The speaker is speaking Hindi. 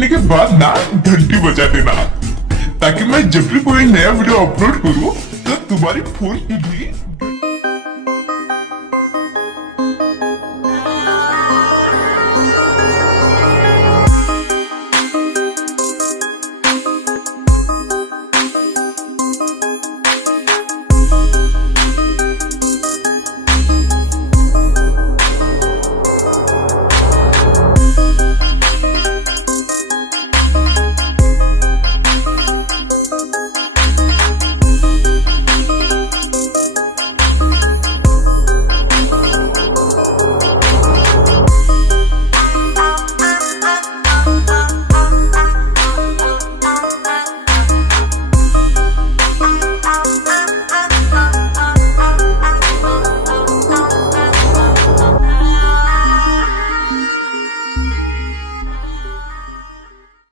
करने के बाद ना घंटी बजा देना, ताकि मैं जब भी कोई नया वीडियो अपलोड करूँ तो तुम्हारी फोन की भी